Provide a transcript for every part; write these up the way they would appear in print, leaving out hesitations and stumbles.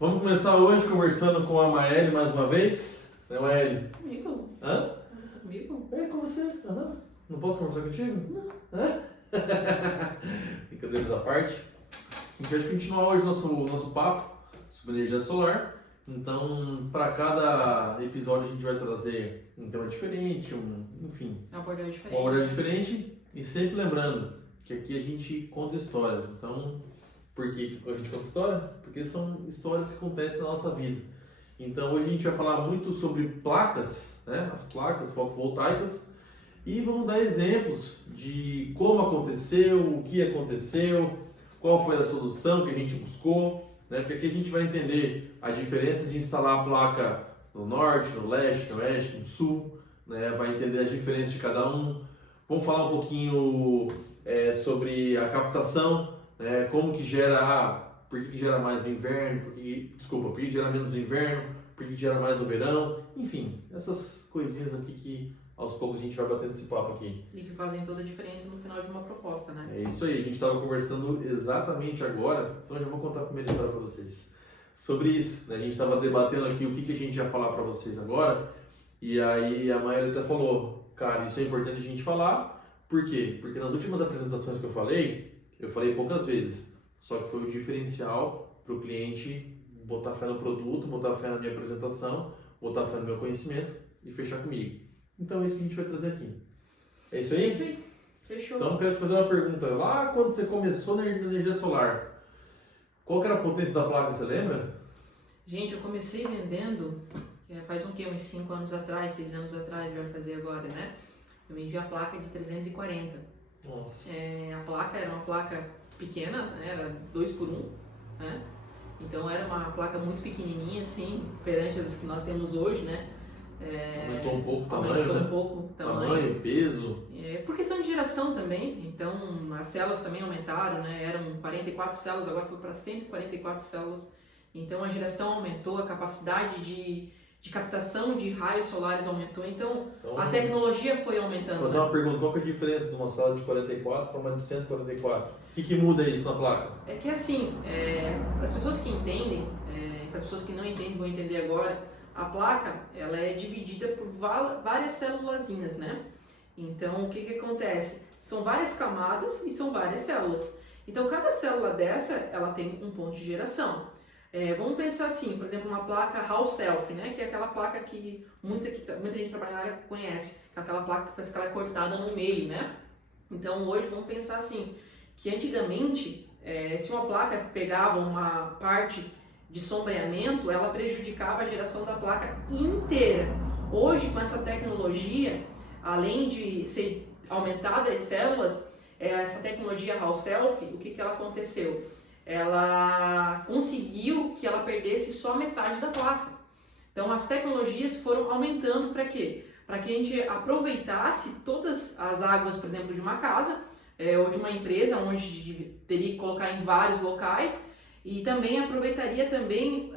Vamos começar hoje conversando com a Maeli mais uma vez. Né, Maeli? Comigo? Hã? Conversa comigo? É com você. Aham. Não posso conversar contigo? Não. Hã? Brincadeiras à parte. A gente vai continuar hoje nosso papo sobre energia solar. Então, para cada episódio a gente vai trazer um tema diferente, enfim, Uma abordagem diferente. uma abordagem diferente. E sempre lembrando que aqui a gente conta histórias. Então, por que a gente conta história? Porque são histórias que acontecem na nossa vida. Então, hoje a gente vai falar muito sobre placas, né? As placas fotovoltaicas, e vamos dar exemplos de como aconteceu, o que aconteceu, qual foi a solução que a gente buscou, né? Porque aqui a gente vai entender a diferença de instalar a placa no norte, no leste, no oeste, no sul, né? Vai entender as diferenças de cada um. Vamos falar um pouquinho sobre a captação, como que gera, por que gera mais no inverno, por que gera menos no inverno, por que gera mais no verão, enfim, essas coisinhas aqui que aos poucos a gente vai batendo esse papo aqui. E que fazem toda a diferença no final de uma proposta, né? É isso aí, a gente estava conversando exatamente agora, então eu já vou contar a primeira história para vocês. Sobre isso, né? A gente estava debatendo aqui o que a gente ia falar para vocês agora, e aí a Maíra até falou, cara, isso é importante a gente falar, por quê? Porque nas últimas apresentações que eu falei poucas vezes, só que foi o diferencial para o cliente botar fé no produto, botar fé na minha apresentação, botar fé no meu conhecimento e fechar comigo. Então é isso que a gente vai trazer aqui. É isso aí? É isso aí. Fechou. Então eu quero te fazer uma pergunta. Lá quando você começou na energia solar, qual que era a potência da placa, você lembra? Gente, eu comecei vendendo, faz uns 5 anos atrás, 6 anos atrás, vai fazer agora, né? Eu vendi a placa de 340. Nossa. A placa era uma placa pequena, né? Era 2x1, né? Então era uma placa muito pequenininha, assim, perante as que nós temos hoje, né? Aumentou um pouco o tamanho, Aumentou né? um pouco o Tamanho, peso. Por questão de geração também, então as células também aumentaram, né? Eram 44 células, agora foi para 144 células. Então a geração aumentou, a capacidade de captação de raios solares aumentou, então a tecnologia foi aumentando. Vou fazer uma pergunta, qual que é a diferença de uma sala de 44 para uma de 144? O que muda isso na placa? É que assim, para as pessoas que entendem, para as pessoas que não entendem, vão entender agora, a placa ela é dividida por várias célulazinhas, né? Então o que acontece? São várias camadas e são várias células. Então cada célula dessa ela tem um ponto de geração. Vamos pensar assim, por exemplo, uma placa Hall Self, né? Que é aquela placa que muita gente trabalha na área conhece, que é aquela placa que parece que ela é cortada no meio, né? Então hoje vamos pensar assim, que antigamente, se uma placa pegava uma parte de sombreamento, ela prejudicava a geração da placa inteira. Hoje, com essa tecnologia, além de ser aumentada as células, essa tecnologia Hall Self, o que ela aconteceu? Ela conseguiu que ela perdesse só metade da placa. Então as tecnologias foram aumentando para quê? Para que a gente aproveitasse todas as águas, por exemplo, de uma casa ou de uma empresa, onde teria que colocar em vários locais, e também aproveitaria também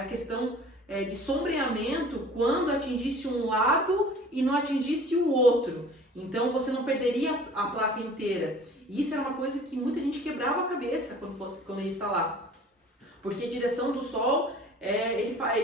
a questão de sombreamento quando atingisse um lado e não atingisse o outro. Então você não perderia a placa inteira. E isso era uma coisa que muita gente quebrava a cabeça quando ia instalar. Porque a direção do sol,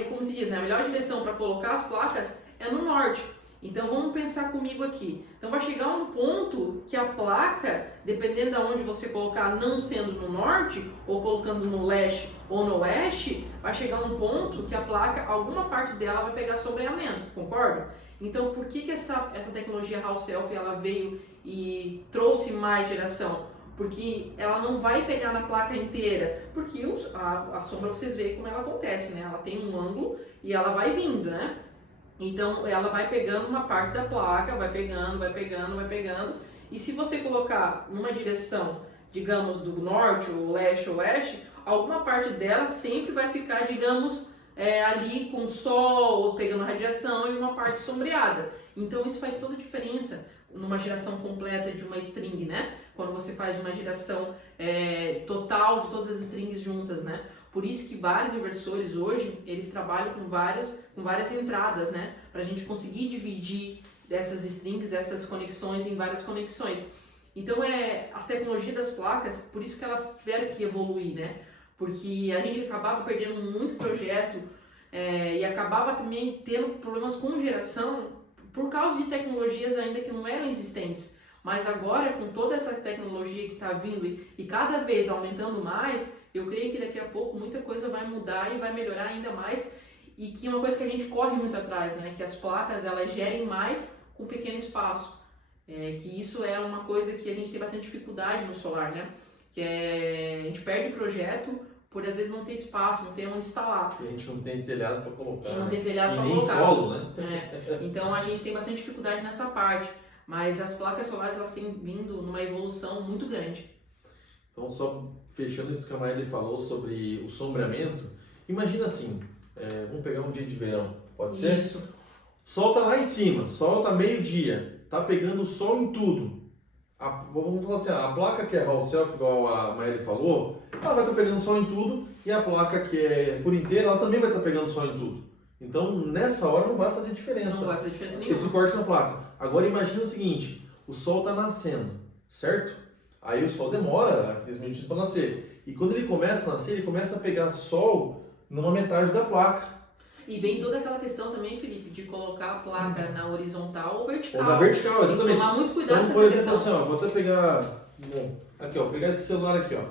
como se diz, né? A melhor direção para colocar as placas é no norte. Então vamos pensar comigo aqui. Então vai chegar um ponto que a placa, dependendo de onde você colocar, não sendo no norte, ou colocando no leste ou no oeste, vai chegar um ponto que a placa, alguma parte dela vai pegar sombreamento, concorda? Então por que essa tecnologia Hall Self ela veio e trouxe mais geração? Porque ela não vai pegar na placa inteira, porque a sombra vocês veem como ela acontece, né? Ela tem um ângulo e ela vai vindo, né? Então ela vai pegando uma parte da placa, vai pegando, e se você colocar numa direção, digamos, do norte, ou leste, ou oeste, alguma parte dela sempre vai ficar, digamos, ali com sol, ou pegando radiação, e uma parte sombreada. Então isso faz toda a diferença numa geração completa de uma string, né? Quando você faz uma geração total de todas as strings juntas, né? Por isso que vários inversores hoje, eles trabalham com várias entradas, né? Para a gente conseguir dividir dessas strings, essas conexões em várias conexões. Então, as tecnologias das placas, por isso que elas tiveram que evoluir, né? porque a gente acabava perdendo muito projeto e acabava também tendo problemas com geração por causa de tecnologias ainda que não eram existentes. Mas agora, com toda essa tecnologia que está vindo e cada vez aumentando mais, eu creio que daqui a pouco muita coisa vai mudar e vai melhorar ainda mais. E que é uma coisa que a gente corre muito atrás, né? Que as placas elas gerem mais com pequeno espaço. Que isso é uma coisa que a gente tem bastante dificuldade no solar, né? A gente perde projeto por às vezes não ter espaço, não ter onde instalar. E a gente não tem telhado para colocar. Não tem telhado para nem colocar. Solo, né? Então a gente tem bastante dificuldade nessa parte. Mas as placas solares elas têm vindo numa evolução muito grande. Então, só fechando isso que a Maíra falou sobre o sombreamento, imagina assim, vamos pegar um dia de verão, pode ser? Isso. Sol tá lá em cima, sol tá meio-dia, tá pegando sol em tudo. Vamos falar assim, a placa que é Hall Self, igual a Maíra falou, ela vai estar pegando sol em tudo, e a placa que é por inteira, ela também vai estar pegando sol em tudo. Então, nessa hora não vai fazer diferença. Não vai fazer diferença nenhuma. Esse corte na placa. Agora imagina o seguinte, o sol está nascendo, certo? Aí o sol demora aqueles minutinhos para nascer. E quando ele começa a nascer, ele começa a pegar sol numa metade da placa. E vem toda aquela questão também, Felipe, de colocar a placa na horizontal ou vertical. Ou na vertical, exatamente. Tem que tomar muito cuidado então, com por essa exemplo, questão. assim, ó, vou até pegar... Aqui, ó, pegar esse celular aqui, ó.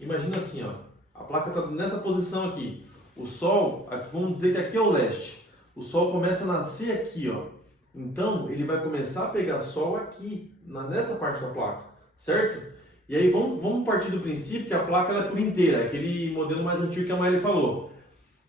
Imagina assim, ó. A placa está nessa posição aqui. O sol, aqui, vamos dizer que aqui é o leste. O sol começa a nascer aqui, ó. Então, ele vai começar a pegar sol aqui, nessa parte da placa, certo? E aí, vamos partir do princípio que a placa ela é por inteira, aquele modelo mais antigo que a Maíra falou. O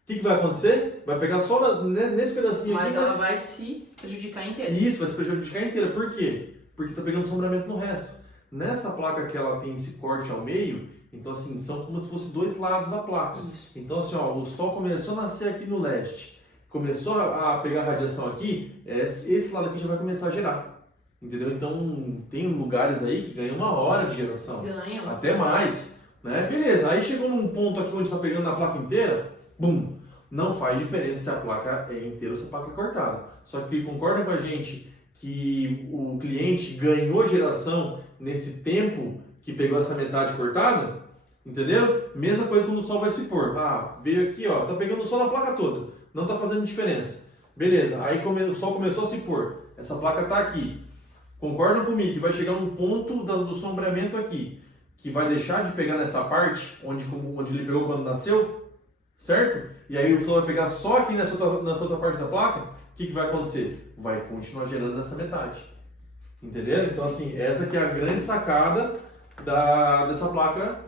que vai acontecer? Vai pegar sol nesse pedacinho mas aqui. Mas ela vai se prejudicar inteira. Isso, vai se prejudicar inteira. Por quê? Porque está pegando sombreamento no resto. Nessa placa que ela tem esse corte ao meio, então assim, são como se fossem dois lados da placa. Isso. Então assim, ó, o sol começou a nascer aqui no leste. Começou a pegar radiação aqui, esse lado aqui já vai começar a gerar, entendeu? Então tem lugares aí que ganham 1 hora de geração, Ganham. até mais, né? Beleza, aí chegou num ponto aqui onde está pegando na placa inteira, bum, não faz diferença se a placa é inteira ou se a placa é cortada. Só que concordam com a gente que o cliente ganhou geração nesse tempo que pegou essa metade cortada? Entendeu? Mesma coisa quando o sol vai se pôr. Veio aqui, ó, tá pegando o sol na placa toda. Não está fazendo diferença. Beleza, aí o sol começou a se pôr. Essa placa está aqui. Concordam comigo que vai chegar um ponto do sombreamento aqui, que vai deixar de pegar nessa parte, onde ele pegou quando nasceu, certo? E aí o sol vai pegar só aqui nessa outra parte da placa. O que vai acontecer? Vai continuar gerando nessa metade. Entenderam? Então assim, essa que é a grande sacada dessa placa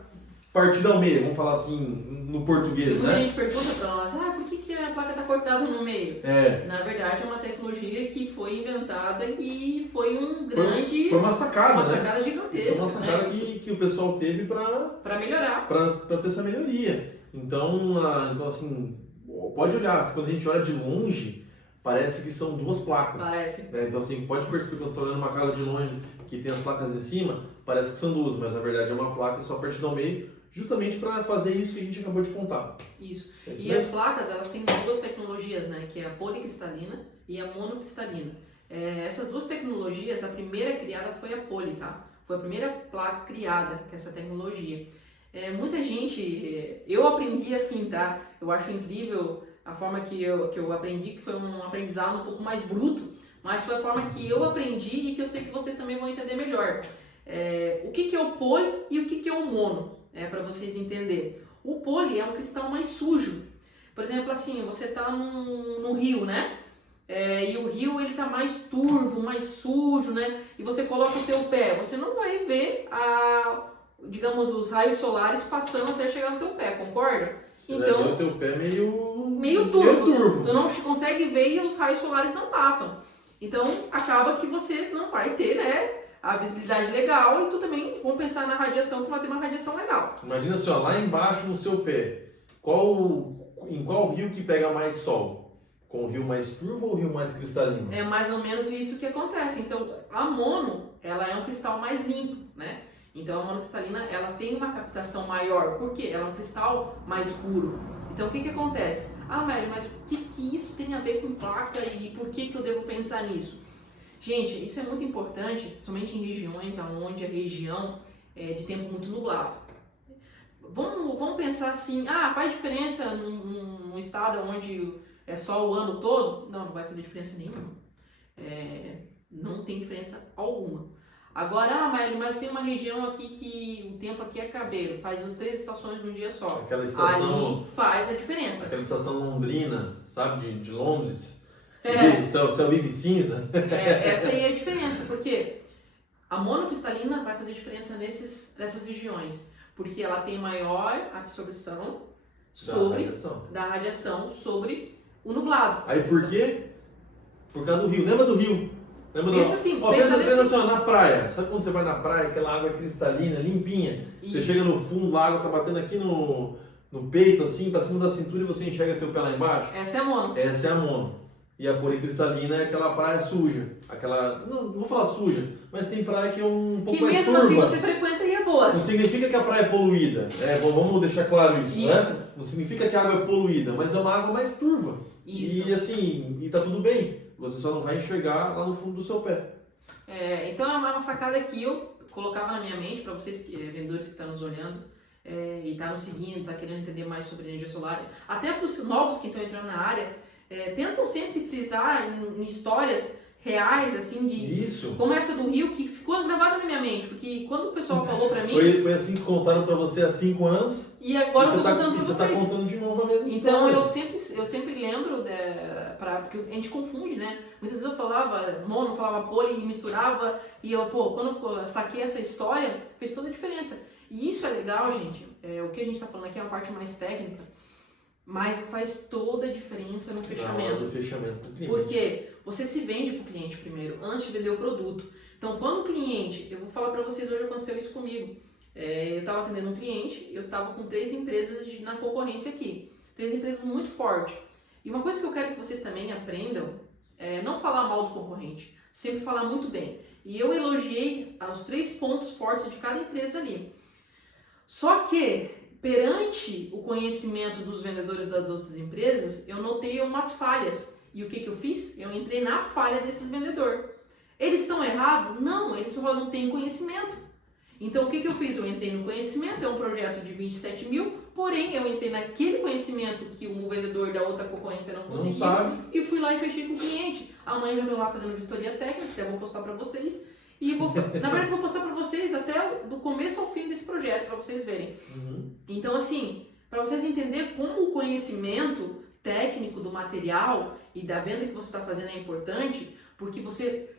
partida ao meio, vamos falar assim no português, quando né? a gente pergunta para nós, por que a placa está cortada no meio? Na verdade é uma tecnologia que foi inventada e foi Foi uma sacada, uma né? sacada gigantesca. Foi uma sacada, né? que o pessoal teve para melhorar. Para ter essa melhoria. Então assim, pode olhar, quando a gente olha de longe, parece que são duas placas. Parece. Então assim, pode perceber quando você está olhando uma casa de longe que tem as placas em cima, parece que são duas, mas na verdade é uma placa só partida ao meio, justamente para fazer isso que a gente acabou de contar. Isso. Isso e mesmo? as placas, elas têm duas tecnologias, né? Que é a policristalina e a monocristalina. Essas duas tecnologias, a primeira criada foi a poli, tá? Foi a primeira placa criada com essa tecnologia. Muita gente, eu aprendi assim, tá? Eu acho incrível a forma que eu aprendi, que foi um aprendizado um pouco mais bruto, mas foi a forma que eu aprendi e que eu sei que vocês também vão entender melhor. O que é o poli e o que é o mono, para vocês entenderem. O poli é um cristal mais sujo. Por exemplo, assim, você está no rio, né? E o rio ele tá mais turvo, mais sujo, né? E você coloca o teu pé, você não vai ver digamos, os raios solares passando até chegar no teu pé, concorda? Você vai ver o teu pé meio turvo. Tu não consegue ver e os raios solares não passam. Então, acaba que você não vai ter, né, a visibilidade legal e tu também, vamos pensar na radiação, tu vai ter uma radiação legal. Imagina assim, ó, lá embaixo no seu pé, em qual rio que pega mais sol? Com o rio mais turvo ou o rio mais cristalino? É mais ou menos isso que acontece. Então, a mono, ela é um cristal mais limpo, né? Então, a monocristalina, ela tem uma captação maior. Por quê? Ela é um cristal mais puro. Então, o que acontece? Mário, mas o que isso tem a ver com placa e por que eu devo pensar nisso? Gente, isso é muito importante, principalmente em regiões onde a região é de tempo muito nublado. vamos pensar assim, faz diferença num estado onde é só o ano todo? Não vai fazer diferença nenhuma. Não tem diferença alguma. Agora, mas tem uma região aqui que o tempo aqui é cabreiro, faz as 3 estações num dia só. Aquela estação, aí faz a diferença. aquela estação londrina, sabe, de Londres, É. o céu vive cinza. Essa aí é a diferença, porque a monocristalina vai fazer diferença nessas regiões, porque ela tem maior absorção da radiação sobre o nublado. Aí por quê? Por causa do rio. Lembra do rio? Pensa assim, pensa assim, ó, na praia. Sabe quando você vai na praia, aquela água cristalina, limpinha? Isso. Você chega no fundo, a água tá batendo aqui no peito, assim, pra cima da cintura e você enxerga teu pé lá embaixo? Essa é a mono. Essa é a mono. E a policristalina é aquela praia suja. Não vou falar suja, mas tem praia que é um pouco mais turva. Que mesmo assim você frequenta e é boa. Não significa que a praia é poluída. Vamos deixar claro isso, né? Não significa que a água é poluída, mas é uma água mais turva. Isso. E assim, e tá tudo bem. Você só não vai enxergar lá no fundo do seu pé. Então é uma sacada que eu colocava na minha mente para vocês, vendedores que estão nos olhando e estão nos seguindo, tá querendo entender mais sobre energia solar. Até para os novos que estão entrando na área, tentam sempre frisar em histórias reais, assim, Isso. Como essa do Rio, que ficou gravada na minha mente, porque quando o pessoal falou pra mim... Foi assim que contaram pra você há 5 anos, e agora eu tô contando pra vocês. Você tá contando de novo a mesma história. Então eu sempre lembro, porque a gente confunde, né? Muitas vezes eu falava mono, falava poli e misturava, e quando eu saquei essa história, fez toda a diferença. E isso é legal, gente, o que a gente tá falando aqui é uma parte mais técnica, mas faz toda a diferença no fechamento. Na hora do fechamento pro cliente. Porque você se vende para o cliente primeiro, antes de vender o produto. Então, quando o cliente, eu vou falar para vocês, hoje aconteceu isso comigo. Eu estava atendendo um cliente, eu estava com 3 empresas na concorrência aqui. 3 empresas muito fortes. E uma coisa que eu quero que vocês também aprendam é não falar mal do concorrente, sempre falar muito bem. E eu elogiei os 3 pontos fortes de cada empresa ali. Só que, perante o conhecimento dos vendedores das outras empresas, eu notei umas falhas. E o que eu fiz? Eu entrei na falha desses vendedores. Eles estão errados? Não, eles só não têm conhecimento. Então o que eu fiz? Eu entrei no conhecimento, é um projeto de 27 mil, porém eu entrei naquele conhecimento que o vendedor da outra concorrência não conseguiu e fui lá e fechei com o cliente. Amanhã já estou lá fazendo vistoria técnica, até vou postar para vocês. E na verdade vou postar para vocês até do começo ao fim desse projeto, para vocês verem. Uhum. Então assim, para vocês entenderem como o conhecimento técnico do material e da venda que você está fazendo é importante, porque você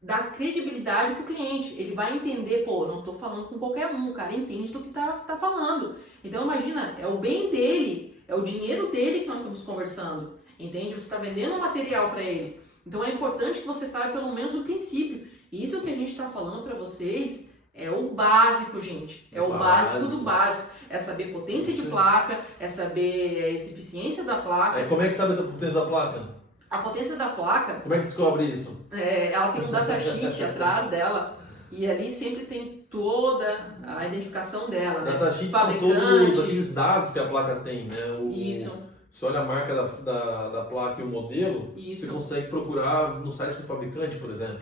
dá credibilidade para o cliente. Ele vai entender, não estou falando com qualquer um, o cara entende do que tá falando. Então imagina, é o bem dele, é o dinheiro dele que nós estamos conversando, entende? Você está vendendo um material para ele. Então é importante que você saiba pelo menos o princípio. Isso que a gente está falando para vocês é o básico, gente. É o básico do básico. É saber potência de placa, é saber a eficiência da placa. Como é que sabe a potência da placa? A potência da placa... Como é que descobre isso? Ela tem um datasheet atrás dela e ali sempre tem toda a identificação dela. Datasheet são todos aqueles dados que a placa tem, né? Isso. Você olha a marca da placa e o modelo, Isso. Você consegue procurar no site do fabricante, por exemplo.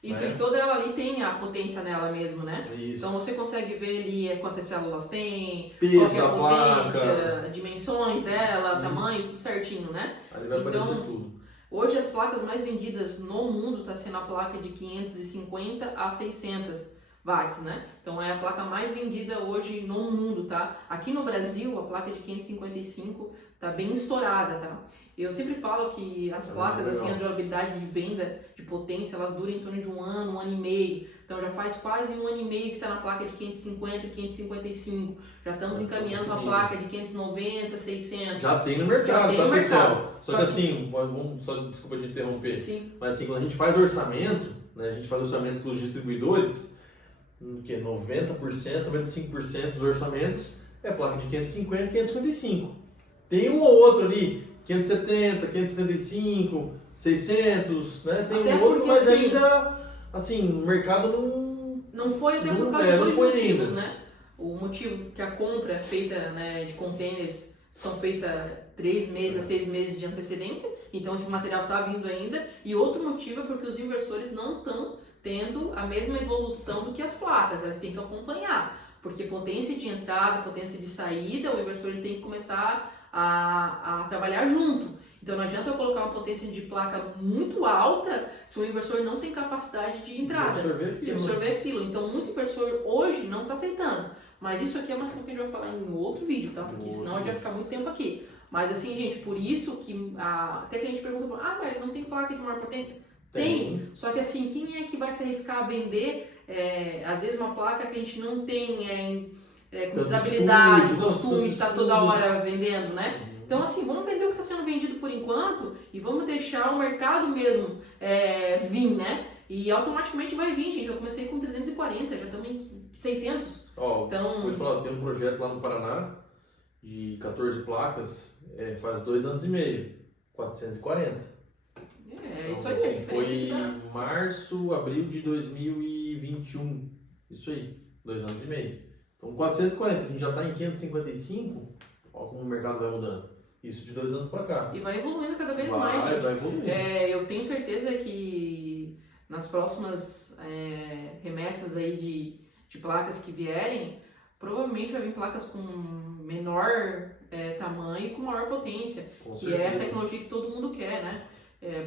Isso, e toda ela ali tem a potência nela mesmo, né? Isso. Então você consegue ver ali quantas células tem, peso qual que é a da potência, placa, dimensões dela, isso. Tamanhos, tudo certinho, né? Ali vai aparecer tudo. Hoje as placas mais vendidas no mundo está sendo a placa de 550 a 600 watts, né? Então é a placa mais vendida hoje no mundo, tá? Aqui no Brasil a placa de 555 tá bem estourada, tá? Eu sempre falo que as placas, assim, a durabilidade de venda de potência, elas duram em torno de 1 ano, 1 ano e meio. Então já faz quase 1 ano e meio que está na placa de 550 e 555. Já estamos encaminhando para a placa de 590, 600. Já tem no mercado, tá, pessoal? Só que assim, desculpa te interromper. Sim. Mas assim, quando a gente faz orçamento, né, a gente faz orçamento com os distribuidores, que 90%, 95% dos orçamentos é placa de 550 e 555. Tem um ou outro ali, 570, 575, 600, né? Tem até um outro, mas assim, ainda, assim, o mercado não foi até por causa de 2 motivos, né? O motivo que a compra é feita, né, de containers são feitas 3 meses a 6 meses de antecedência, então esse material está vindo ainda. E outro motivo é porque os inversores não estão tendo a mesma evolução do que as placas, elas têm que acompanhar. porque potência de entrada, potência de saída, o inversor ele tem que começar a trabalhar junto. Então não adianta eu colocar uma potência de placa muito alta se o inversor não tem capacidade de entrada, de absorver aquilo. Então muito inversor hoje não está aceitando. Mas isso aqui é uma questão que a gente vai falar em outro vídeo, tá? Porque senão a gente vai ficar muito tempo aqui. Mas assim, gente, por isso que até que a gente pergunta, mas não tem placa de maior potência? Tem. Só que assim, quem é que vai se arriscar a vender, às vezes, uma placa que a gente não tem com usabilidade, costume de estar toda hora vendendo, né? Então, assim, vamos vender o que está sendo vendido por enquanto e vamos deixar o mercado mesmo vir, né? E automaticamente vai vir, gente. Eu comecei com 340, já estamos em 600. Então, vou te falar, tem um projeto lá no Paraná de 14 placas, faz 2 anos e meio, 440. Então, isso aí assim, é a diferença. Foi em março, abril de 2021. Isso aí, 2 anos e meio. Então, 440, a gente já está em 555, olha como o mercado vai mudando. Isso de 2 anos para cá. E vai evoluindo cada vez mais, gente. Vai evoluindo. Eu tenho certeza que nas próximas remessas aí de placas que vierem, provavelmente vai vir placas com menor tamanho e com maior potência. Com que certeza. é a tecnologia que todo mundo quer, né?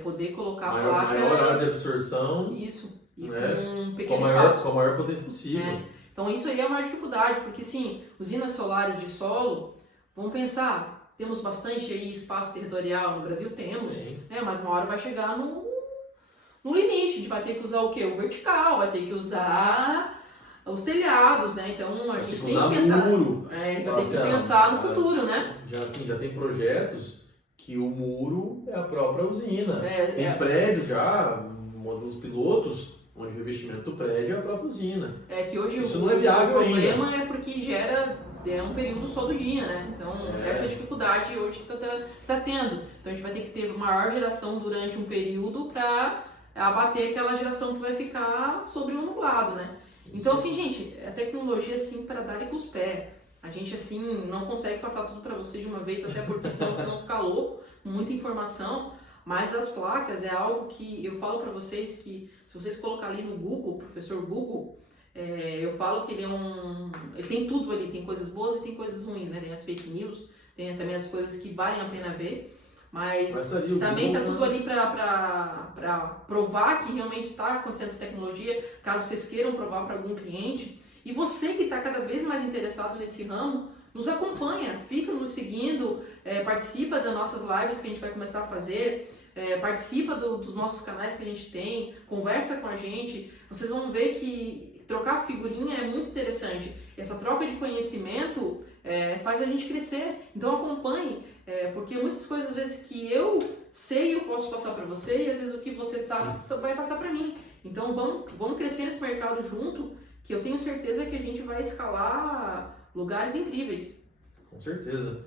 Poder colocar a maior placa... Maior área de absorção. Isso. E né? com um pequeno espaço. Com a maior potência possível. Então isso aí é a maior dificuldade, porque sim, usinas solares de solo, vamos pensar... Temos bastante aí espaço territorial no Brasil? Temos, mas uma hora vai chegar no limite. A gente vai ter que usar o quê? O vertical, vai ter que usar os telhados, né? Então a gente tem que pensar. Muro. Vai ter que pensar no futuro, né? Já tem projetos que o muro é a própria usina. Tem prédio já, dos pilotos, onde o revestimento do prédio é a própria usina. Que hoje isso não é viável ainda. O problema ainda. é porque gera um período só do dia, né? Então, essa é a dificuldade hoje que está tendo. Então, a gente vai ter que ter maior geração durante um período para abater aquela geração que vai ficar sobre o nublado, né? Então, assim, gente, a tecnologia, assim, para dar com os pés. A gente, assim, não consegue passar tudo para vocês de uma vez, até porque senão vocês vão ficar loucos, com muita informação. Mas as placas é algo que eu falo para vocês que, se vocês colocarem ali no Google, professor Google, eu falo que ele ele tem tudo ali, tem coisas boas e tem coisas ruins, né? Tem as fake news, tem também as coisas que valem a pena ver, mas também está tudo ali para provar que realmente está acontecendo essa tecnologia, caso vocês queiram provar para algum cliente. E você que está cada vez mais interessado nesse ramo, nos acompanha, fica nos seguindo, participa das nossas lives que a gente vai começar a fazer, participa dos nossos canais que a gente tem, conversa com a gente. Vocês vão ver que trocar figurinha é muito interessante. Essa troca de conhecimento faz a gente crescer. Então acompanhe, porque muitas coisas às vezes que eu sei eu posso passar para você e às vezes o que você sabe vai passar para mim. Então vamos crescer nesse mercado junto, que eu tenho certeza que a gente vai escalar lugares incríveis. Com certeza.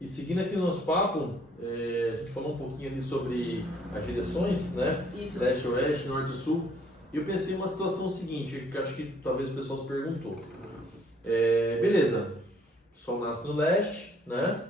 E seguindo aqui o nosso papo, a gente falou um pouquinho ali sobre as direções, né? Isso. Leste, oeste, norte e sul. E eu pensei em uma situação seguinte, que acho que talvez o pessoal se perguntou. Beleza, o sol nasce no leste, né?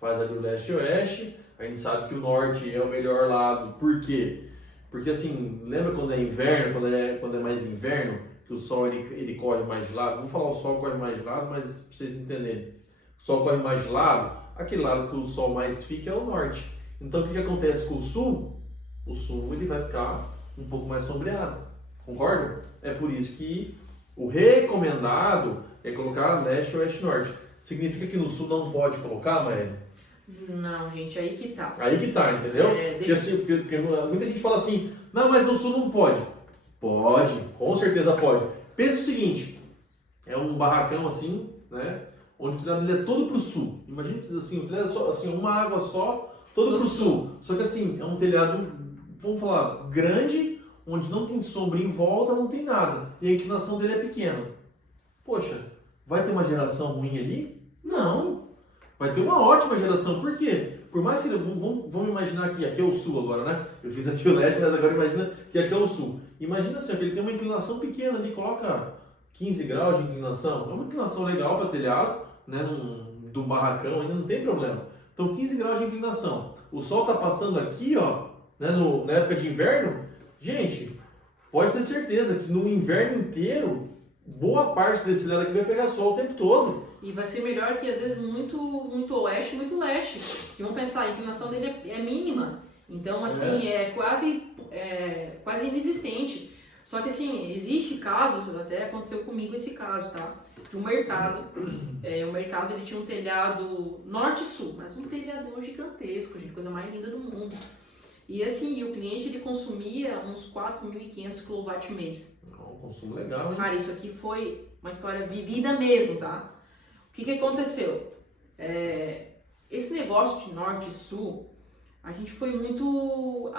Faz ali o leste e oeste. A gente sabe que o norte é o melhor lado. Por quê? Porque assim, lembra quando é inverno, quando é mais inverno, que o sol ele corre mais de lado? Vamos falar o sol corre mais de lado, mas pra vocês entenderem. O sol corre mais de lado, aquele lado que o sol mais fica é o norte. Então o que acontece com o sul? O sul ele vai ficar um pouco mais sombreado. Concordo? É por isso que o recomendado é colocar leste, oeste, norte. Significa que no sul não pode colocar, Maíra? Não, gente, aí que tá. Aí que tá, entendeu? Porque muita gente fala assim, não, mas no sul não pode. Pode, com certeza pode. Pensa o seguinte, é um barracão assim, né? Onde o telhado ele é todo pro sul. Imagina assim, o telhado é só, assim, uma água só, todo pro sul. Só que assim, é um telhado, vamos falar, grande, onde não tem sombra em volta, não tem nada. E a inclinação dele é pequena. Poxa, vai ter uma geração ruim ali? Não. Vai ter uma ótima geração. Por quê? Por mais que... Vamos imaginar que aqui é o sul agora, né? Eu fiz aqui o leste, mas agora imagina que aqui é o sul. Imagina assim, que ele tem uma inclinação pequena ali, coloca 15 graus de inclinação. É uma inclinação legal para telhado, né? Do barracão ainda não tem problema. Então 15 graus de inclinação. O sol está passando aqui, ó, né? Na época de inverno. Gente, pode ter certeza que no inverno inteiro boa parte desse lado aqui vai pegar sol o tempo todo. E vai ser melhor que às vezes muito oeste e muito leste. Que vamos pensar, a inclinação dele é mínima. Então, assim, é quase inexistente. Só que, assim, existe casos, até aconteceu comigo esse caso, tá? De um mercado. O mercado ele tinha um telhado norte e sul, mas um telhadão gigantesco, gente, coisa mais linda do mundo. E assim, o cliente ele consumia uns 4.500 kW mês. Um consumo legal, hein? Cara, isso aqui foi uma história vivida mesmo, tá? O que aconteceu? Esse negócio de norte e sul, a gente foi muito,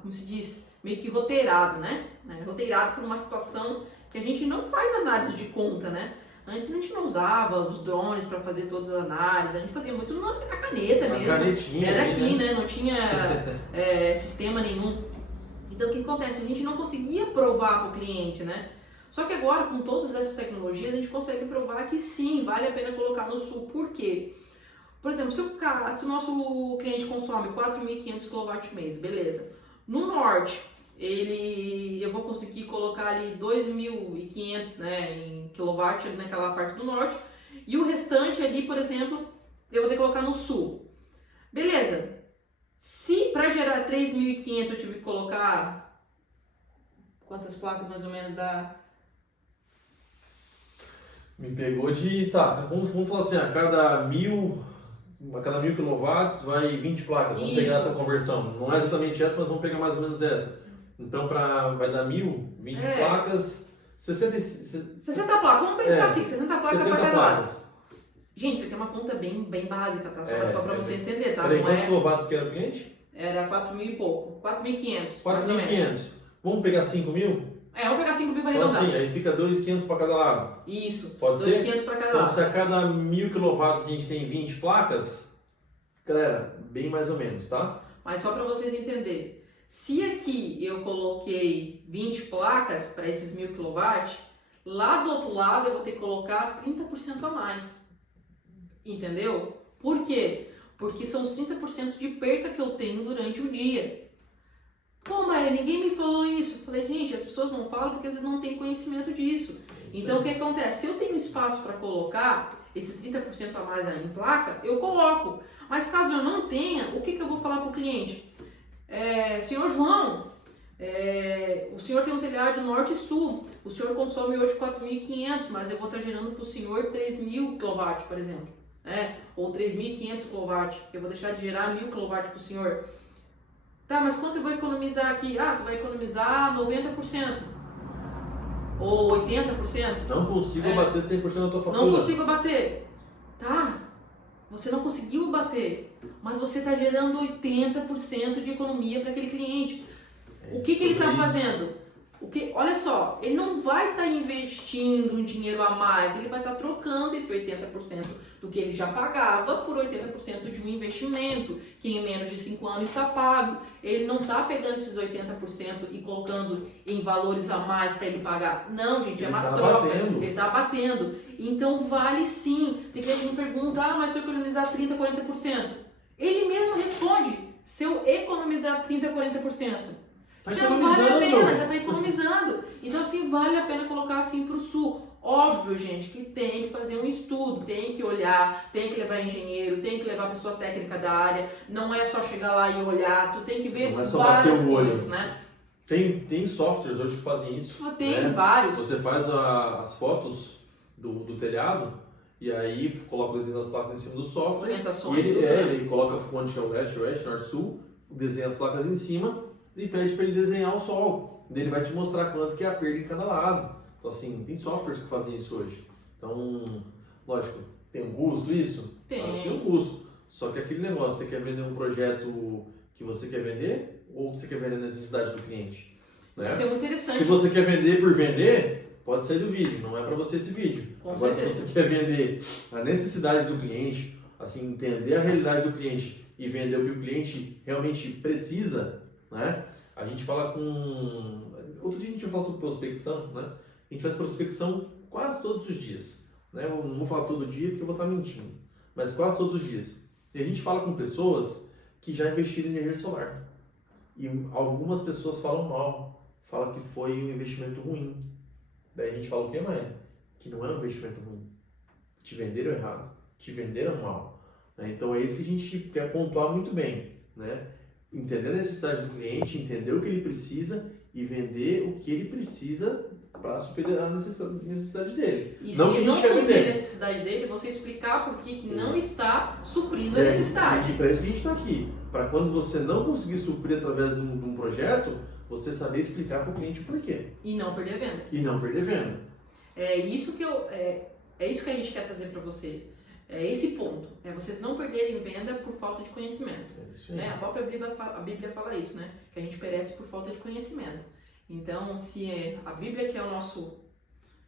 como se diz, meio que roteirado, né? Roteirado por uma situação que a gente não faz análise de conta, né? Antes a gente não usava os drones para fazer todas as análises, a gente fazia muito na caneta mesmo. Canetinha. Era aqui, né? Não tinha sistema nenhum. Então o que acontece? A gente não conseguia provar para o cliente, né? Só que agora, com todas essas tecnologias, a gente consegue provar que sim, vale a pena colocar no sul. Por quê? Por exemplo, se o nosso cliente consome 4.500 kW mês, beleza. No norte, eu vou conseguir colocar ali 2.500, né, em kilowatt naquela parte do norte. E o restante ali, por exemplo, eu vou ter que colocar no sul. Beleza. Se para gerar 3.500 eu tive que colocar... Quantas placas mais ou menos dá? Me pegou de... Tá, vamos falar assim, a cada 1.000 kW vai 20 placas. Vamos pegar essa conversão. Não é exatamente essa, mas vamos pegar mais ou menos essa. Então vai dar 20 placas, 60 placas. Vamos pensar assim, 60 placas para cada lado. Gente, isso aqui é uma conta bem básica, tá? Só para você entender, tá? Peraí, quantos quilowatts que era o cliente? Era 4.000 e pouco. 4.500. 4.500. Vamos pegar 5.000? Vamos pegar 5.000 para Então arredondar. assim, aí fica 2.500 para cada lado. Isso. Pode ser? 2.500 para cada então, lado. Se a cada 1.000 kW a gente tem 20 placas, galera, bem mais ou menos, tá? Mas só para vocês entenderem. Se aqui eu coloquei 20 placas para esses 1.000 kW, lá do outro lado eu vou ter que colocar 30% a mais. Entendeu? Por quê? Porque são os 30% de perca que eu tenho durante o dia. Pô, mas ninguém me falou isso. Eu falei, gente, as pessoas não falam porque eles não têm conhecimento disso. Então, o que acontece? Se eu tenho espaço para colocar esses 30% a mais em placa, eu coloco. Mas caso eu não tenha, o que eu vou falar para o cliente? Senhor João, o senhor tem um telhado de norte e sul. O senhor consome hoje 4.500, mas eu vou estar gerando para o senhor 3.000 kW, por exemplo. Ou 3.500 kW. Eu vou deixar de gerar 1.000 kW para o senhor. Tá, mas quanto eu vou economizar aqui? Ah, tu vai economizar 90%. Ou 80%. Não consigo bater 100% da tua fatura. Não consigo bater. Tá, você não conseguiu bater, mas você está gerando 80% de economia para aquele cliente. O que ele está fazendo? Olha só, ele não vai estar investindo um dinheiro a mais, ele vai estar trocando esse 80% do que ele já pagava por 80% de um investimento, que em menos de 5 anos está pago. Ele não está pegando esses 80% e colocando em valores a mais para ele pagar. Não, gente, é uma troca. Ele está batendo. Então vale sim. Tem gente que me pergunta, mas se eu economizar 30%, 40%? Ele mesmo responde, se eu economizar 30%, 40%. Já vale a pena, já está economizando. Então, assim, vale a pena colocar assim para o sul. Óbvio, gente, que tem que fazer um estudo, tem que olhar, tem que levar engenheiro, tem que levar pessoa técnica da área. Não é só chegar lá e olhar, tu tem que ver várias coisas, né? Tem softwares hoje que fazem isso. Tem vários. Você faz as fotos do telhado e aí coloca as placas em cima do software. Orientações. E ele coloca onde que é o oeste, norte, sul, desenha as placas em cima e pede para ele desenhar o sol. Ele vai te mostrar quanto que é a perda em cada lado. Então, assim, tem softwares que fazem isso hoje. Então, lógico, tem um custo isso? Tem um custo. Só que aquele negócio, você quer vender um projeto que você quer vender ou você quer vender a necessidade do cliente? Né? Isso é muito interessante. Se você quer vender por vender, pode sair do vídeo. Não é para você esse vídeo. Agora, se você quer vender a necessidade do cliente, assim, entender a realidade do cliente e vender o que o cliente realmente precisa, né? A gente fala com... Outro dia a gente vai falar sobre prospecção, né? A gente faz prospecção quase todos os dias, né? Eu não vou falar todo dia porque eu vou estar mentindo, mas quase todos os dias. E a gente fala com pessoas que já investiram em energia solar. E algumas pessoas falam mal, falam que foi um investimento ruim. Daí a gente fala o que mais? Que não é um investimento ruim. Te venderam errado, te venderam mal. Né? Então é isso que a gente quer pontuar muito bem. Né? Entender a necessidade do cliente, entender o que ele precisa e vender o que ele precisa para suprir a necessidade dele. E não se que não a gente quer suprir a vender. necessidade dele, você explicar por que não Isso. está suprindo a necessidade. E para isso que a gente está aqui. Para quando você não conseguir suprir através de um projeto, você saber explicar para o cliente o porquê. E não perder a venda. E não perder venda. É isso que a gente quer trazer para vocês. É esse ponto. É vocês não perderem venda por falta de conhecimento. É isso aí. Né? A própria Bíblia fala isso, né? Que a gente perece por falta de conhecimento. Então, se a Bíblia, que é o nosso,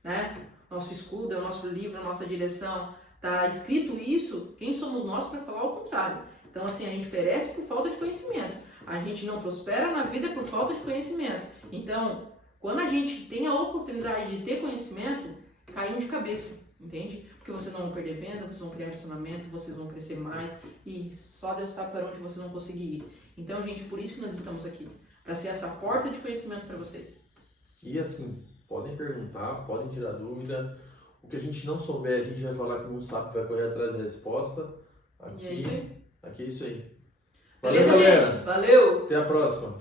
né, nosso escudo, é o nosso livro, a nossa direção, está escrito isso, quem somos nós para falar o contrário? Então, assim, a gente perece por falta de conhecimento. A gente não prospera na vida por falta de conhecimento. Então, quando a gente tem a oportunidade de ter conhecimento, cai de cabeça, entende? Porque vocês não vão perder venda, vocês vão criar relacionamento, vocês vão crescer mais e só Deus sabe para onde você não conseguir ir. Então, gente, por isso que nós estamos aqui, para ser essa porta de conhecimento para vocês. E assim, podem perguntar, podem tirar dúvida. O que a gente não souber, a gente vai falar que não sabe, vai correr atrás da resposta. Aqui, E é isso aí. Aqui é isso aí. Beleza, Valeu, galera. gente? Valeu! Até a próxima.